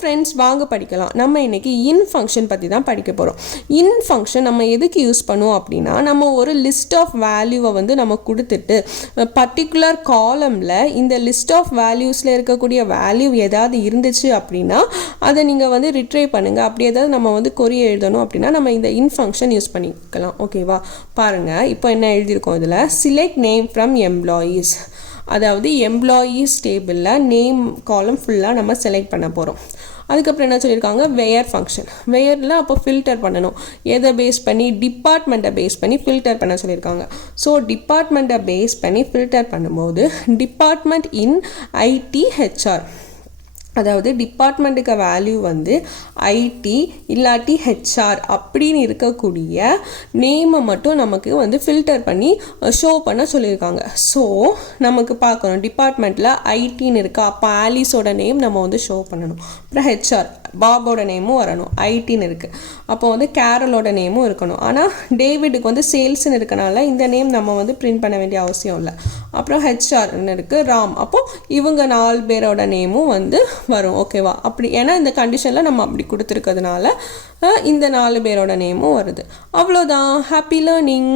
Friends வாங்க படிக்கலாம். நம்ம இன்னைக்கு இன் ஃபங்க்ஷன் பற்றி தான் படிக்க போகிறோம். இன் ஃபங்க்ஷன் நம்ம எதுக்கு யூஸ் பண்ணுவோம் அப்படின்னா, நம்ம ஒரு லிஸ்ட் ஆஃப் வேல்யூவை வந்து நம்ம கொடுத்துட்டு பர்டிகுலர் காலமில் இந்த லிஸ்ட் ஆஃப் வேல்யூஸில் இருக்கக்கூடிய வேல்யூ ஏதாவது இருந்துச்சு அப்படின்னா அதை நீங்கள் வந்து ரிட்ரைவ் பண்ணுங்கள். அப்படி ஏதாவது நம்ம வந்து கொரி எழுதணும் அப்படின்னா நம்ம இந்த இன் ஃபங்க்ஷன் யூஸ் பண்ணிக்கலாம். ஓகேவா? பாருங்கள், இப்போ என்ன எழுதியிருக்கோம் இதில், செலக்ட் நேம் ஃப்ரம் எம்ப்ளாயீஸ். அதாவது எம்ப்ளாயீஸ் டேபிளில் நேம் காலம் ஃபுல்லாக நம்ம செலக்ட் பண்ண போகிறோம். அதுக்கப்புறம் என்ன சொல்லியிருக்காங்க, வேர் ஃபங்க்ஷன். வேரில் அப்போ ஃபில்டர் பண்ணணும். எதை பேஸ் பண்ணி, டிபார்ட்மெண்ட்டை பேஸ் பண்ணி ஃபில்டர் பண்ண சொல்லியிருக்காங்க. ஸோ டிபார்ட்மெண்ட்டை பேஸ் பண்ணி ஃபில்டர் பண்ணும்போது டிபார்ட்மெண்ட் இன் ஐடி ஹெச்ஆர், அதாவது டிபார்ட்மெண்ட்டுக்கு வேல்யூ வந்து ஐடி இல்லாட்டி ஹெச்ஆர் அப்படின்னு இருக்கக்கூடிய நேமை மட்டும் நமக்கு வந்து ஃபில்டர் பண்ணி ஷோ பண்ண சொல்லியிருக்காங்க. ஸோ நமக்கு பார்க்கணும், டிபார்ட்மெண்ட்டில் ஐடின்னு இருக்கா, அப்போ ஆலிஸோட நேம் நம்ம வந்து ஷோ பண்ணணும். அப்புறம் ஹெச்ஆர் பாபோட நேமும் வரணும், ஐடின்னு இருக்குது. அப்போ வந்து கேரளோட நேமும் இருக்கணும். ஆனால் டேவிடுக்கு வந்து சேல்ஸ்ன்னு இருக்கனால இந்த நேம் நம்ம வந்து பிரிண்ட் பண்ண வேண்டிய அவசியம் இல்லை. அப்புறம் ஹெச்ஆர்னு இருக்குது, ராம். அப்போது இவங்க 4 பேரோட நேமும் வந்து வரும். ஓகேவா? அப்படி ஏன்னா இந்த கண்டிஷனில் நம்ம அப்படி கொடுத்துருக்கிறதுனால இந்த 4 பேரோட நேமும் வருது. அவ்வளோதான். Happy learning.